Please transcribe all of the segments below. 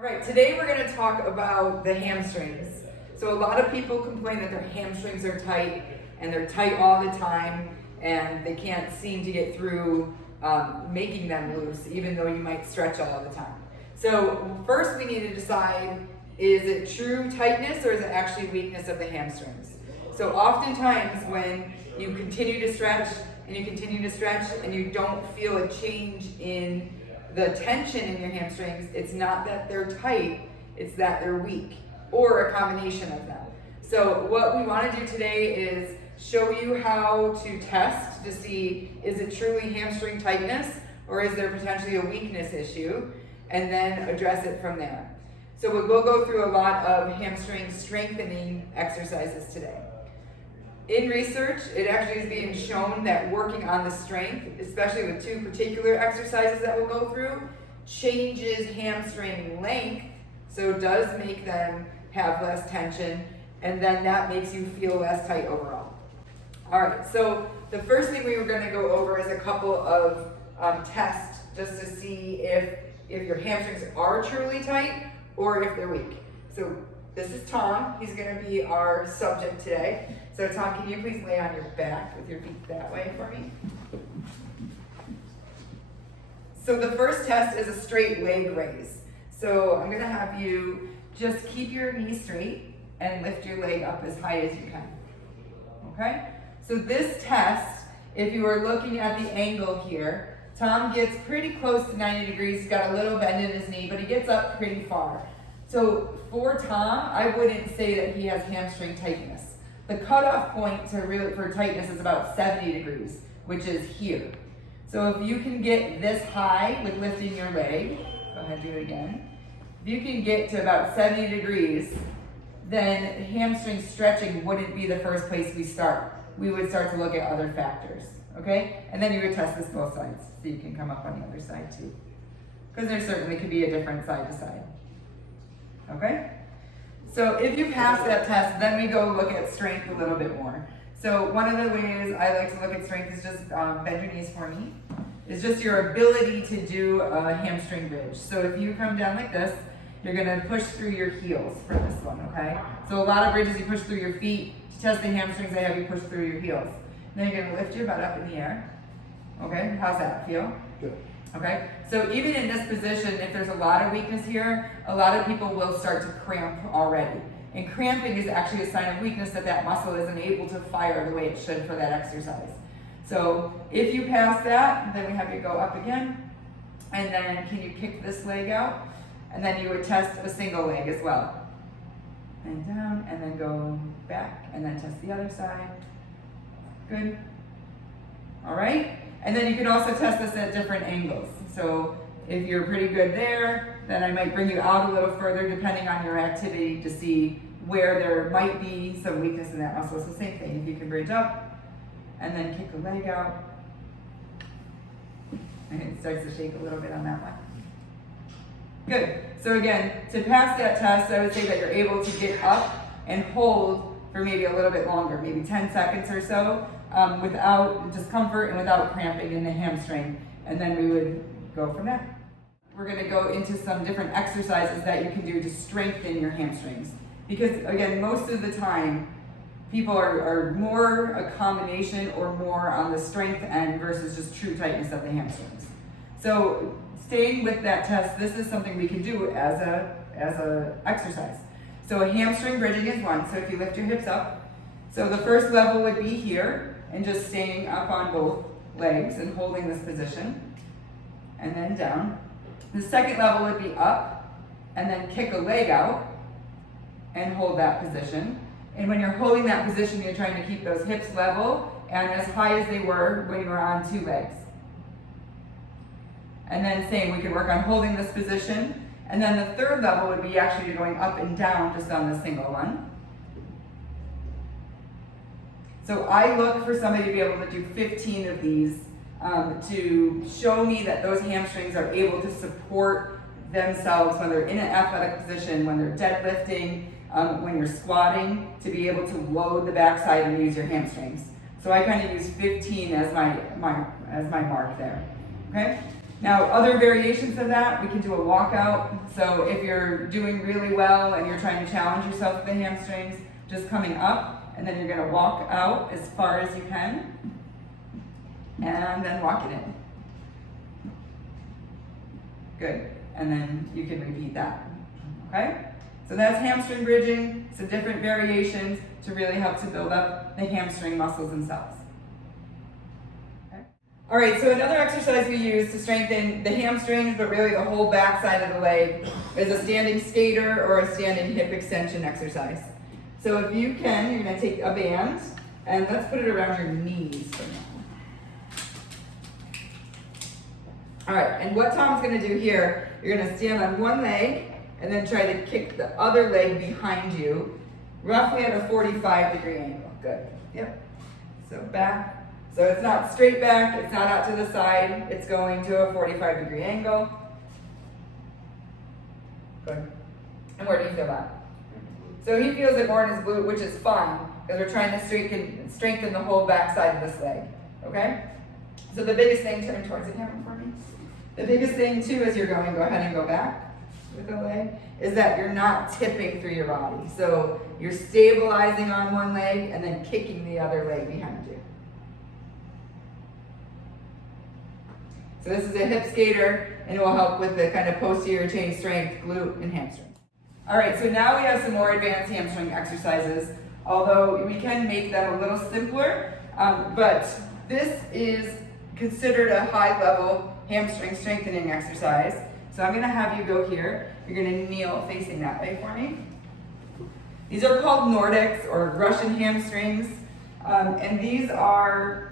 All right, today we're going to talk about the hamstrings. So a lot of people complain that their hamstrings are tight and they're tight all the time and they can't seem to get through making them loose, even though you might stretch all the time. So first we need to decide, is it true tightness or is it actually weakness of the hamstrings? So oftentimes when you continue to stretch and you continue to stretch and you don't feel a change in the tension in your hamstrings, it's not that they're tight, it's that they're weak, or a combination of them. So what we want to do today is show you how to test to see, is it truly hamstring tightness or is there potentially a weakness issue, and then address it from there. So we'll go through a lot of hamstring strengthening exercises today. In research, it actually is being shown that working on the strength, especially with two particular exercises that we'll go through, changes hamstring length, so it does make them have less tension, and then that makes you feel less tight overall. All right, so the first thing we were going to go over is a couple of tests just to see if your hamstrings are truly tight or if they're weak. So this is Tom. He's going to be our subject today. So Tom, can you please lay on your back with your feet that way for me? So the first test is a straight leg raise. So I'm going to have you just keep your knee straight and lift your leg up as high as you can. Okay? So this test, if you are looking at the angle here, Tom gets pretty close to 90 degrees. He's got a little bend in his knee, but he gets up pretty far. So for Tom, I wouldn't say that he has hamstring tightness. The cutoff point for tightness is about 70 degrees, which is here. So if you can get this high with lifting your leg, go ahead, do it again. If you can get to about 70 degrees, then hamstring stretching wouldn't be the first place we start. We would start to look at other factors, okay? And then you would test this both sides, so you can come up on the other side too. Because there certainly could be a different side to side, okay? So if you pass that test, then we go look at strength a little bit more. So one of the ways I like to look at strength is just bend your knees for me. It's just your ability to do a hamstring bridge. So if you come down like this, you're gonna push through your heels for this one, okay? So a lot of bridges you push through your feet. To test the hamstrings, I have you push through your heels. Then you're gonna lift your butt up in the air. Okay, how's that feel? Good. Okay, so even in this position, if there's a lot of weakness here, a lot of people will start to cramp already. And cramping is actually a sign of weakness that muscle isn't able to fire the way it should for that exercise. So if you pass that, then we have you go up again. And then can you kick this leg out? And then you would test a single leg as well. And down, and then go back, and then test the other side. Good. All right? And then you can also test this at different angles. So if you're pretty good there, then I might bring you out a little further depending on your activity to see where there might be some weakness in that muscle. So same thing, if you can bridge up and then kick a leg out. And it starts to shake a little bit on that one. Good. So again, to pass that test, I would say that you're able to get up and hold for maybe a little bit longer, maybe 10 seconds or so, without discomfort and without cramping in the hamstring. And then we would go from there. We're going to go into some different exercises that you can do to strengthen your hamstrings. Because again, most of the time, people are more a combination or more on the strength end versus just true tightness of the hamstrings. So staying with that test, this is something we can do as a exercise. So a hamstring bridging is one. So if you lift your hips up, so the first level would be here and just staying up on both legs and holding this position, and then down. The second level would be up and then kick a leg out and hold that position. And when you're holding that position, you're trying to keep those hips level and as high as they were when you were on two legs. And then same, we could work on holding this position. And then the third level would be actually going up and down just on the single one. So I look for somebody to be able to do 15 of these to show me that those hamstrings are able to support themselves when they're in an athletic position, when they're deadlifting, when you're squatting, to be able to load the backside and use your hamstrings. So I kind of use 15 as my mark there. Okay? Now, other variations of that, we can do a walkout. So if you're doing really well and you're trying to challenge yourself with the hamstrings, just coming up, and then you're gonna walk out as far as you can, and then walk it in. Good, and then you can repeat that, okay? So that's hamstring bridging, some different variations to really help to build up the hamstring muscles themselves. All right, so another exercise we use to strengthen the hamstrings, but really the whole back side of the leg, is a standing skater or a standing hip extension exercise. So if you can, you're gonna take a band, and let's put it around your knees for now. All right, and what Tom's gonna do here, you're gonna stand on one leg, and then try to kick the other leg behind you, roughly at a 45-degree angle. Good, yep. So back. So it's not straight back, it's not out to the side, it's going to a 45-degree angle. Good. And where do you feel that? So he feels it more in his glute, which is fine, because we're trying to strengthen the whole back side of this leg, okay? So the biggest thing, turn towards the camera for me. The biggest thing too, as you're going, go ahead and go back with the leg, is that you're not tipping through your body. So you're stabilizing on one leg and then kicking the other leg behind you. So this is a hip skater, and it will help with the kind of posterior chain strength, glute, and hamstring. All right, so now we have some more advanced hamstring exercises, although we can make them a little simpler, but this is considered a high-level hamstring strengthening exercise. So I'm gonna have you go here. You're gonna kneel facing that way for me. These are called Nordics or Russian hamstrings, and these are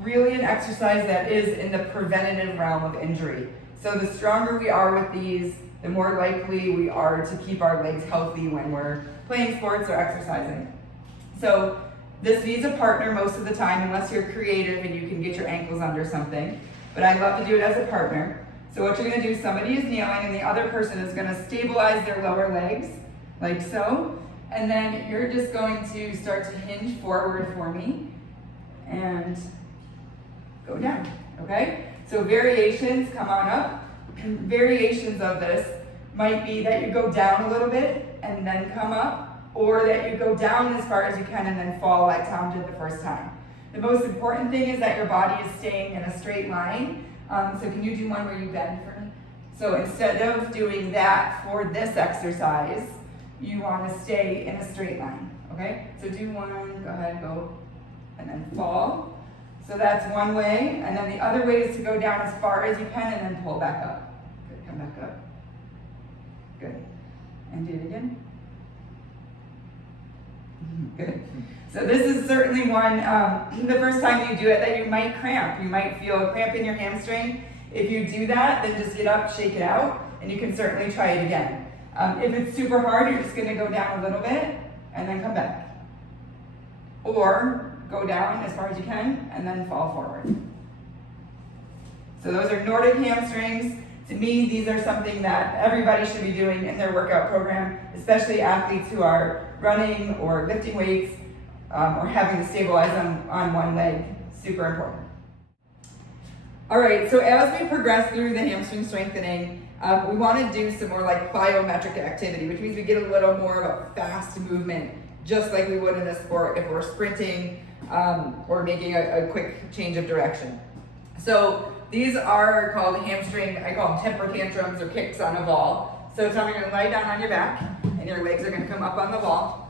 really an exercise that is in the preventative realm of injury. So the stronger we are with these, the more likely we are to keep our legs healthy when we're playing sports or exercising. So this needs a partner most of the time, unless you're creative and you can get your ankles under something. But I love to do it as a partner. So what you're gonna do, somebody is kneeling and the other person is gonna stabilize their lower legs, like so. And then you're just going to start to hinge forward for me and go down, okay? So variations, come on up. Variations of this might be that you go down a little bit and then come up, or that you go down as far as you can and then fall like Tom did the first time. The most important thing is that your body is staying in a straight line. So can you do one where you bend for me? So instead of doing that for this exercise, you want to stay in a straight line, okay? So do one, go ahead, go, and then fall. So that's one way, and then the other way is to go down as far as you can and then pull back up. Good, come back up. Good. And do it again. Good. So this is certainly one, the first time you do it, that you might cramp. You might feel a cramp in your hamstring. If you do that, then just get up, shake it out, and you can certainly try it again. If it's super hard, you're just gonna go down a little bit and then come back. Or go down as far as you can and then fall forward. So those are Nordic hamstrings. To me, these are something that everybody should be doing in their workout program, especially athletes who are running or lifting weights or having to stabilize on one leg. Super important. All right, so as we progress through the hamstring strengthening, we want to do some more like plyometric activity, which means we get a little more of a fast movement, just like we would in a sport if we're sprinting or making a quick change of direction. So these are called hamstring, I call them temper tantrums or kicks on a ball. So Tom, you're gonna lie down on your back and your legs are gonna come up on the ball.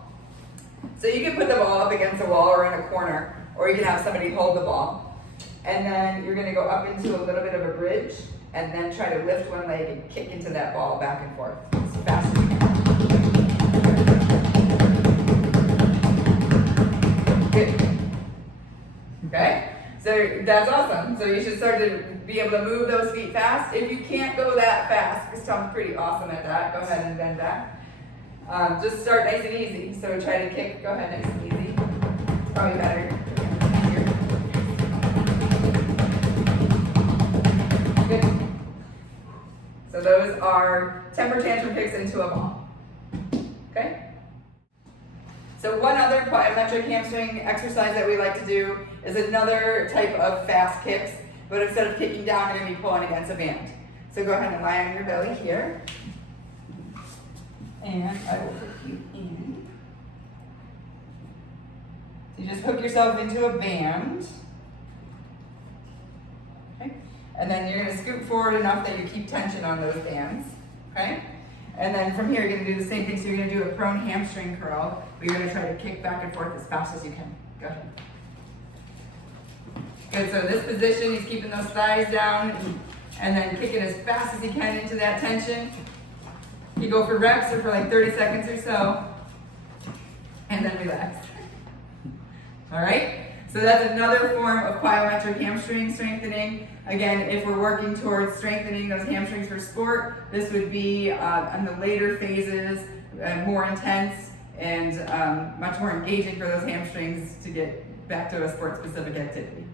So you can put the ball up against a wall or in a corner, or you can have somebody hold the ball. And then you're gonna go up into a little bit of a bridge and then try to lift one leg and kick into that ball back and forth as fast as you can. Good. Okay, so that's awesome. So you should start to be able to move those feet fast. If you can't go that fast, because Tom's pretty awesome at that, go ahead and bend back. Just start nice and easy. So try to kick, go ahead, nice and easy. It's probably better. Good. So those are temper tantrum kicks into a ball. Okay? So one other plyometric hamstring exercise that we like to do is another type of fast kicks, but instead of kicking down, you're going to be pulling against a band. So go ahead and lie on your belly here. And I will hook you in. So you just hook yourself into a band. Okay. And then you're going to scoot forward enough that you keep tension on those bands. Okay. And then from here, you're going to do the same thing. So you're going to do a prone hamstring curl, but you're going to try to kick back and forth as fast as you can. Go ahead. Good, so this position, he's keeping those thighs down and then kicking as fast as he can into that tension. You go for reps or for like 30 seconds or so, and then relax. All right, so that's another form of plyometric hamstring strengthening. Again, if we're working towards strengthening those hamstrings for sport, this would be in the later phases, more intense and much more engaging for those hamstrings to get back to a sport-specific activity.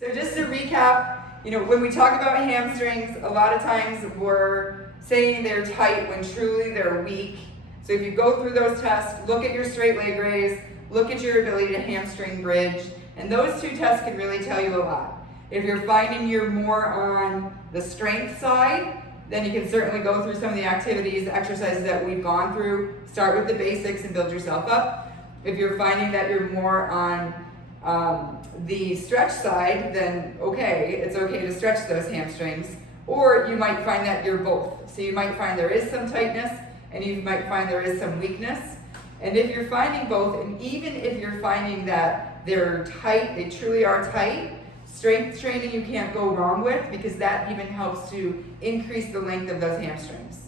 So just to recap, when we talk about hamstrings, a lot of times we're saying they're tight when truly they're weak. So if you go through those tests, look at your straight leg raise, look at your ability to hamstring bridge, and those two tests can really tell you a lot. If you're finding you're more on the strength side, then you can certainly go through some of the activities, exercises that we've gone through. Start with the basics and build yourself up. If you're finding that you're more on the stretch side, then okay, it's okay to stretch those hamstrings. Or you might find that you're both. So you might find there is some tightness and you might find there is some weakness. And if you're finding both, and even if you're finding that they're tight, they truly are tight, strength training you can't go wrong with, because that even helps to increase the length of those hamstrings.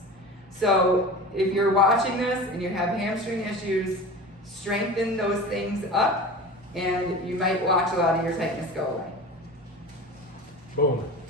So if you're watching this and you have hamstring issues, strengthen those things up and you might watch a lot of your tightness go away. Boom.